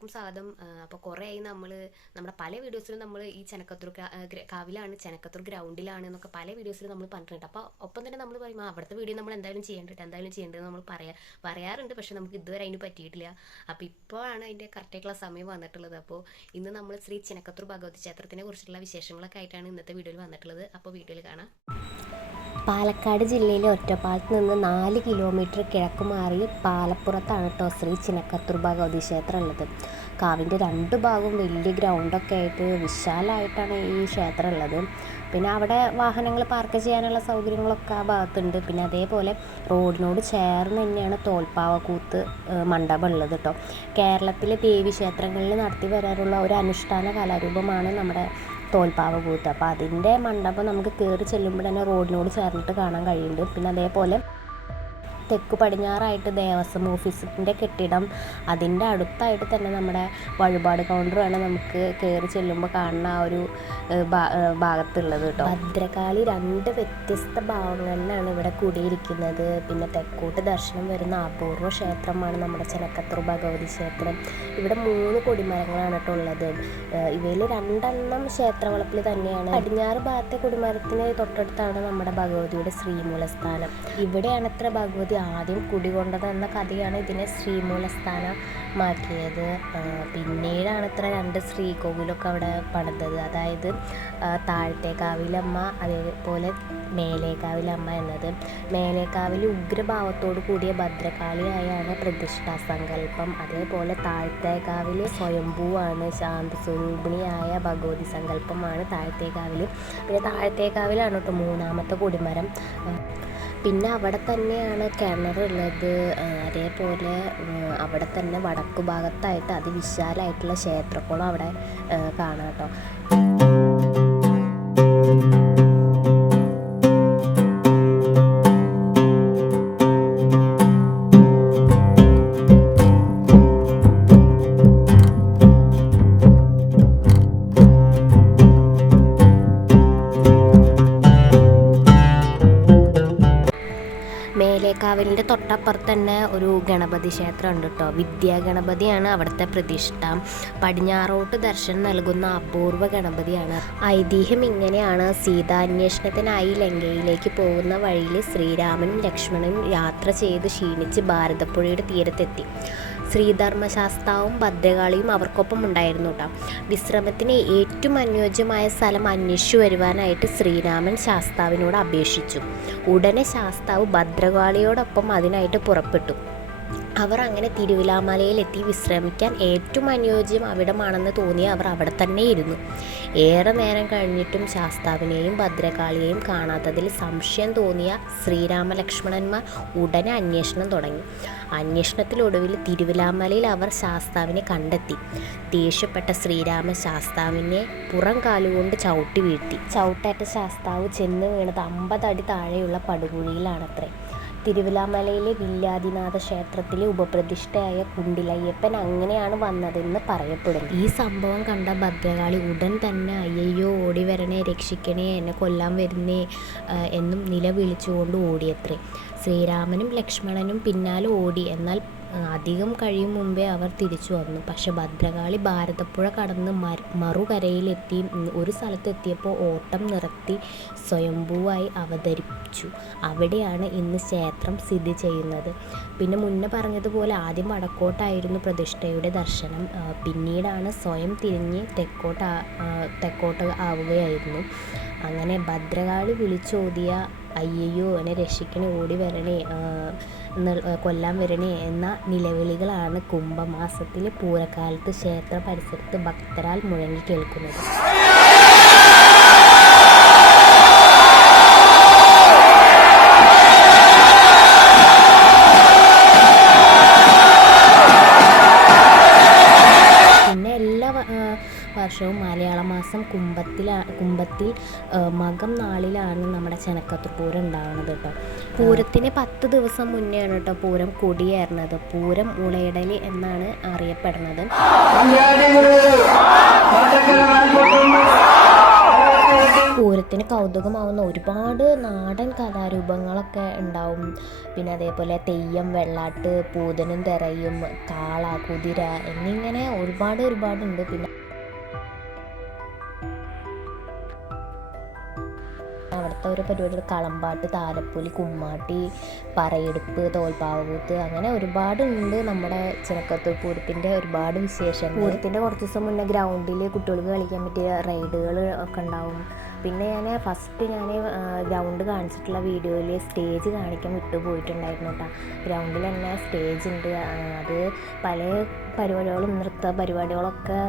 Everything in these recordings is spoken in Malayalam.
എല്ലാവർക്കും സ്വാഗതം അപ്പോൾ ആയി നമ്മൾ നമ്മുടെ പല വീഡിയോസിലും നമ്മൾ ഈ ചെനക്കത്തൂർ കാവിലാണ് ചെനക്കത്തൂർ ഗ്രൗണ്ടിലാണ് എന്നൊക്കെ പല വീഡിയോസിലും നമ്മൾ പറഞ്ഞിട്ടുണ്ട്. അപ്പോൾ ഒപ്പം തന്നെ നമ്മൾ പറയും "ആ, അവിടുത്തെ വീഡിയോ നമ്മൾ എന്തായാലും ചെയ്യേണ്ടത് എന്തായാലും ചെയ്യേണ്ടത് നമ്മൾ പറയാ പറയാറുണ്ട് പക്ഷേ നമുക്ക് ഇതുവരെ അതിന് പറ്റിയിട്ടില്ല. അപ്പോൾ ഇപ്പോഴാണ് അതിന്റെ കറക്റ്റായിട്ടുള്ള സമയം വന്നിട്ടുള്ളത്. അപ്പോൾ ഇന്ന് നമ്മൾ ശ്രീ ചെനക്കത്തൂർ ഭഗവതി ക്ഷേത്രത്തിനെ കുറിച്ചുള്ള വിശേഷങ്ങളൊക്കെ ആയിട്ടാണ് ഇന്നത്തെ വീഡിയോയിൽ വന്നിട്ടുള്ളത്. അപ്പോൾ വീഡിയോയിൽ കാണാം. പാലക്കാട് ജില്ലയിലെ ഒറ്റപ്പാലത്ത് നിന്ന് നാല് കിലോമീറ്റർ കിഴക്ക് മാറി പാലപ്പുറത്താണ് കേട്ടോ ശ്രീ ചിനക്കത്തൂർ ഭഗവതി ക്ഷേത്രം ഉള്ളത് കാവിന്റെ രണ്ട് ഭാഗവും വലിയ ഗ്രൗണ്ടൊക്കെ ആയിട്ട് വിശാലമായിട്ടാണ് ഈ ക്ഷേത്രം ഉള്ളത് പിന്നെ അവിടെ വാഹനങ്ങൾ പാർക്ക് ചെയ്യാനുള്ള സൗകര്യങ്ങളൊക്കെ ആ ഭാഗത്തുണ്ട്. പിന്നെ അതേപോലെ റോഡിനോട് ചേർന്ന് തന്നെയാണ് തോൽപ്പാവക്കൂത്ത് മണ്ഡപം ഉള്ളത് കേട്ടോ. കേരളത്തിലെ ദേവി ക്ഷേത്രങ്ങളിൽ നടത്തി വരാറുള്ള ഒരു അനുഷ്ഠാന കലാരൂപമാണ് നമ്മുടെ തോൽപ്പാവ കൂത്ത് അപ്പോൾ അതിന്റെ മണ്ഡപം നമുക്ക് കയറി ചെല്ലുമ്പോൾ തന്നെ റോഡിനോട് ചേർന്നിട്ട് കാണാൻ കഴിയുന്നുണ്ട്. പിന്നെ അതേപോലെ തെക്ക് പടിഞ്ഞാറായിട്ട് ദേവസ്വം ഓഫീസിന്റെ കെട്ടിടം. അതിന്റെ അടുത്തായിട്ട് തന്നെ നമ്മുടെ വഴിപാട് കൗണ്ടറാണ് നമുക്ക് കയറി ചെല്ലുമ്പോൾ കാണുന്ന ആ ഒരു ഭാഗത്തുള്ളത് കേട്ടോ. ഭദ്രകാളി രണ്ട് വ്യത്യസ്ത ഭാവങ്ങളിലാണ് ഇവിടെ കൂടിയിരിക്കുന്നത്. പിന്നെ തെക്കോട്ട് ദർശനം വരുന്ന അപൂർവ ക്ഷേത്രമാണ് നമ്മുടെ ചെനക്കത്തൂർ ഭഗവതി ക്ഷേത്രം. ഇവിടെ മൂന്ന് കൊടിമരങ്ങളാണ് കേട്ടോ ഉള്ളത്. ഇവയിൽ രണ്ടെണ്ണം ക്ഷേത്രവളപ്പിൽ തന്നെയാണ്. പടിഞ്ഞാറ് ഭാഗത്തെ കൊടിമരത്തിന് തൊട്ടടുത്താണ് നമ്മുടെ ഭഗവതിയുടെ ശ്രീമൂലസ്ഥാനം. ഇവിടെയാണ് അത്ര ഭഗവതി ആദ്യം കുടികൊണ്ടതെന്ന കഥയാണ് ഇതിനെ ശ്രീമൂലസ്ഥാനം മാറ്റിയത്. പിന്നീടാണ് ഇത്ര രണ്ട് ശ്രീകോവിലൊക്കെ അവിടെ പണിതത്. അതായത് താഴത്തേക്കാവിലമ്മ അതേപോലെ മേലേക്കാവിലമ്മ എന്നത്. മേലേക്കാവിൽ ഉഗ്രഭാവത്തോടു കൂടിയ ഭദ്രകാളിയായാണ് പ്രതിഷ്ഠാ സങ്കല്പം. അതേപോലെ താഴത്തേക്കാവിൽ സ്വയംഭൂവാണ് ശാന്തസ്വരൂപിണിയായ ഭഗവതി സങ്കല്പമാണ് താഴത്തേക്കാവിൽ പിന്നെ താഴത്തേക്കാവിലാണ് കേട്ടോ മൂന്നാമത്തെ കൊടിമരം. പിന്നെ അവിടെ തന്നെയാണ് കിണറുള്ളത്. അതേപോലെ അവിടെ തന്നെ വടക്കു ഭാഗത്തായിട്ട് അതിവിശാലമായിട്ടുള്ള ക്ഷേത്രക്കുളം അവിടെ കാണാം കേട്ടോ. മേലേക്കാവിലിന്റെ തൊട്ടപ്പുറത്ത് തന്നെ ഒരു ഗണപതി ക്ഷേത്രം ഉണ്ട് കേട്ടോ. വിദ്യാഗണപതിയാണ് അവിടുത്തെ പ്രതിഷ്ഠ. പടിഞ്ഞാറോട്ട് ദർശനം നൽകുന്ന അപൂർവ ഗണപതിയാണ്. ഐതിഹ്യം ഇങ്ങനെയാണ്. സീതാന്വേഷണത്തിനായി ലങ്കയിലേക്ക് പോകുന്ന വഴിയിൽ ശ്രീരാമനും ലക്ഷ്മണനും യാത്ര ചെയ്ത് ക്ഷീണിച്ച് ഭാരതപ്പുഴയുടെ തീരത്തെത്തി. ശ്രീധർമ്മശാസ്താവും ഭദ്രകാളിയും അവർക്കൊപ്പം ഉണ്ടായിരുന്നു കേട്ടോ വിശ്രമത്തിന് ഏറ്റവും അനുയോജ്യമായ സ്ഥലം അന്വേഷിച്ചു വരുവാനായിട്ട് ശ്രീരാമൻ ശാസ്താവിനോട് അപേക്ഷിച്ചു. ഉടനെ ശാസ്താവ് ഭദ്രകാളിയോടൊപ്പം അതിനായിട്ട് പുറപ്പെട്ടു. അവർ അങ്ങനെ തിരുവിലാമലയിലെത്തി വിശ്രമിക്കാൻ ഏറ്റവും അനുയോജ്യം അവിടമാണെന്ന് തോന്നി അവർ അവിടെ തന്നെ ഇരുന്നു ഏറെ നേരം കഴിഞ്ഞിട്ടും ശാസ്താവിനെയും ഭദ്രകാളിയെയും കാണാത്തതിൽ സംശയം തോന്നിയ ശ്രീരാമലക്ഷ്മണന്മാർ ഉടനെ അന്വേഷണം തുടങ്ങി. അന്വേഷണത്തിലൊടുവിൽ തിരുവിലാമലയിൽ അവർ ശാസ്താവിനെ കണ്ടെത്തി. ദേഷ്യപ്പെട്ട ശ്രീരാമ ശാസ്താവിനെ പുറം കാലുകൊണ്ട് ചവിട്ടി വീഴ്ത്തി. ചവിട്ടേറ്റ ശാസ്താവ് ചെന്ന് വീണത് അമ്പതടി താഴെയുള്ള പടുകുഴിയിലാണത്രേ. തിരുവിലാമലയിലെ വില്ലാദിനാഥ ക്ഷേത്രത്തിലെ ഉപപ്രതിഷ്ഠയായ കുണ്ടിലയ്യപ്പൻ അങ്ങനെയാണ് വന്നതെന്ന് പറയപ്പെടുന്നു. ഈ സംഭവം കണ്ട ഭദ്രകാളി ഉടൻ തന്നെ അയ്യയ്യോ ഓടിവരണേ, രക്ഷിക്കണേ എന്നെ കൊല്ലാൻ വരുന്നേ എന്നും നിലവിളിച്ചുകൊണ്ട് ഓടിയത്രേ. ശ്രീരാമനും ലക്ഷ്മണനും പിന്നാലെ ഓടി. എന്നാൽ അധികം കഴിയും മുമ്പേ അവർ തിരിച്ചു വന്നു. പക്ഷെ ഭദ്രകാളി ഭാരതപ്പുഴ കടന്ന് മറുകരയിലെത്തി. ഒരു സ്ഥലത്തെത്തിയപ്പോൾ ഓട്ടം നിർത്തി സ്വയംഭൂവായി അവതരിച്ചു അവിടെയാണ് ഇന്ന് ക്ഷേത്രം സ്ഥിതി ചെയ്യുന്നത്. പിന്നെ മുന്നേ പറഞ്ഞതുപോലെ ആദ്യം വടക്കോട്ടായിരുന്നു പ്രതിഷ്ഠയുടെ ദർശനം. പിന്നീടാണ് സ്വയം തിരിഞ്ഞ് തെക്കോട്ട് തെക്കോട്ട് ആവുകയായിരുന്നു. അങ്ങനെ ഭദ്രകാളി വിളിച്ചോതിയ അയ്യയ്യോ എന്നെ രക്ഷിക്കണേ ഓടി വരണേ കൊല്ലാൻ വരണേ എന്ന നിലവിളികളാണ് കുംഭമാസത്തിലെ പൂരക്കാലത്ത് ക്ഷേത്ര പരിസരത്ത് ഭക്തരാൽ മുഴങ്ങി കേൾക്കുന്നത്. വർഷവും മലയാള മാസം കുംഭത്തിലാ കുംഭത്തിൽ മകം നാളിലാണ് നമ്മുടെ ചെനക്കത്തൂർ പൂരം ഉണ്ടാവുന്നത് കേട്ടോ പൂരത്തിന് പത്ത് ദിവസം മുന്നെയാണ് കേട്ടോ പൂരം കൊടിയേറുന്നത്. പൂരം ഉളയിടലി എന്നാണ് അറിയപ്പെടുന്നത്. പൂരത്തിന് കൗതുകമാവുന്ന ഒരുപാട് നാടൻ കലാരൂപങ്ങളൊക്കെ ഉണ്ടാവും. പിന്നെ അതേപോലെ തെയ്യം വെള്ളാട്ട് പൂതനും തെറയും കാള കുതിര എന്നിങ്ങനെ ഒരുപാട് ഒരുപാടുണ്ട്. പിന്നെ അവിടുത്തെ ഓരോ പരിപാടികൾ കളമ്പാട്ട് താലപ്പൊലി കുമ്മാട്ടി പറയെടുപ്പ് തോൽപ്പാവകൂത്ത് അങ്ങനെ ഒരുപാട് ഉണ്ട് നമ്മുടെ ചിനക്കത്തൂർ പൂരത്തിന്റെ ഒരുപാട് വിശേഷങ്ങൾ. പൂരത്തിന്റെ കുറച്ച് ദിവസം മുന്നേ ഗ്രൗണ്ടിൽ കുട്ടികൾക്ക് കളിക്കാൻ പറ്റിയ റൈഡുകൾ ഒക്കെ ഉണ്ടാവും. പിന്നെ ഞാൻ ഫസ്റ്റ് ഞാൻ ഗ്രൗണ്ട് കാണിച്ചിട്ടുള്ള വീഡിയോയിൽ സ്റ്റേജ് കാണിക്കാൻ വിട്ടുപോയിട്ടുണ്ടായിരുന്നു കേട്ടോ ഗ്രൗണ്ടിൽ തന്നെ സ്റ്റേജ് ഉണ്ട്. അത് പല പരിപാടികളും നൃത്ത പരിപാടികളൊക്കെ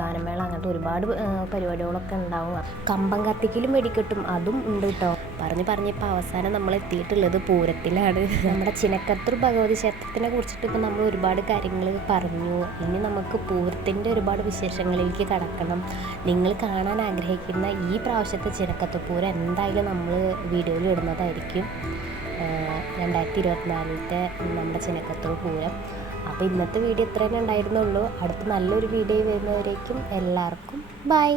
ഗാനമേള അങ്ങനത്തെ ഒരുപാട് പരിപാടികളൊക്കെ ഉണ്ടാവും. കമ്പം കത്തിക്കലും വെടിക്കെട്ടും അതും ഉണ്ട് കേട്ടോ പറഞ്ഞ് പറഞ്ഞിപ്പോൾ അവസാനം നമ്മൾ എത്തിയിട്ടുള്ളത് പൂരത്തിലാണ്. നമ്മുടെ ചിനക്കത്തൂർ ഭഗവതി ക്ഷേത്രത്തിനെ കുറിച്ചിട്ട് ഇപ്പോൾ നമ്മൾ ഒരുപാട് കാര്യങ്ങൾ പറഞ്ഞു. ഇനി നമുക്ക് പൂരത്തിന്റെ ഒരുപാട് വിശേഷങ്ങളിലേക്ക് കടക്കണം. നിങ്ങൾ കാണാൻ ആഗ്രഹിക്കുന്ന ഈ പ്രാവശ്യത്തെ ചിനക്കത്തൂർ പൂരം എന്തായാലും നമ്മൾ വീഡിയോയിൽ ഇടുന്നതായിരിക്കും. രണ്ടായിരത്തി ഇരുപത്തിനാലിലത്തെ നമ്മുടെ ചിനക്കത്തൂർ പൂരം. അപ്പോൾ ഇന്നത്തെ വീഡിയോ ഇത്രയും ഉണ്ടായിരുന്നുള്ളൂ. അടുത്ത നല്ലൊരു വീഡിയോ വരുന്നവരേക്കും എല്ലാവർക്കും ബൈ.